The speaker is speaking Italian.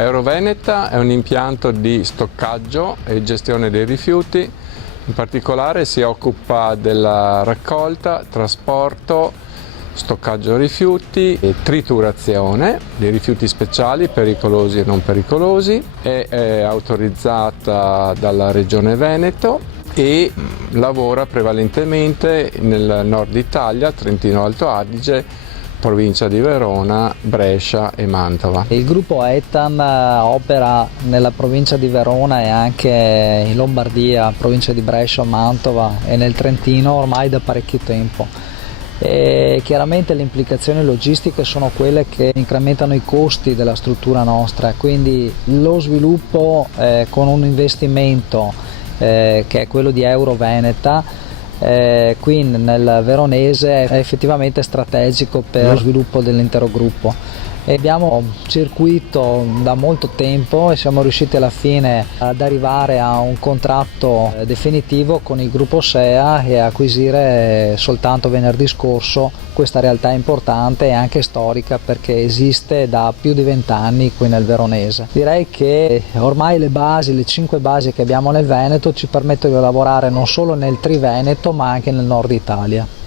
Euroveneta è un impianto di stoccaggio e gestione dei rifiuti, in particolare si occupa della raccolta, trasporto, stoccaggio rifiuti e triturazione di rifiuti speciali pericolosi e non pericolosi. È autorizzata dalla Regione Veneto e lavora prevalentemente nel nord Italia, Trentino Alto Adige, provincia di Verona, Brescia e Mantova. Il gruppo Etan opera nella provincia di Verona e anche in Lombardia, provincia di Brescia, Mantova e nel Trentino ormai da parecchio tempo. E chiaramente le implicazioni logistiche sono quelle che incrementano i costi della struttura nostra, quindi lo sviluppo con un investimento che è quello di Euroveneta qui nel veronese è effettivamente strategico per lo sviluppo dell'intero gruppo. E abbiamo un circuito da molto tempo e siamo riusciti alla fine ad arrivare a un contratto definitivo con il gruppo SEA e acquisire soltanto venerdì scorso questa realtà importante e anche storica, perché esiste da più di 20 anni qui nel veronese. Direi che ormai le 5 basi che abbiamo nel Veneto ci permettono di lavorare non solo nel Triveneto ma anche nel nord Italia.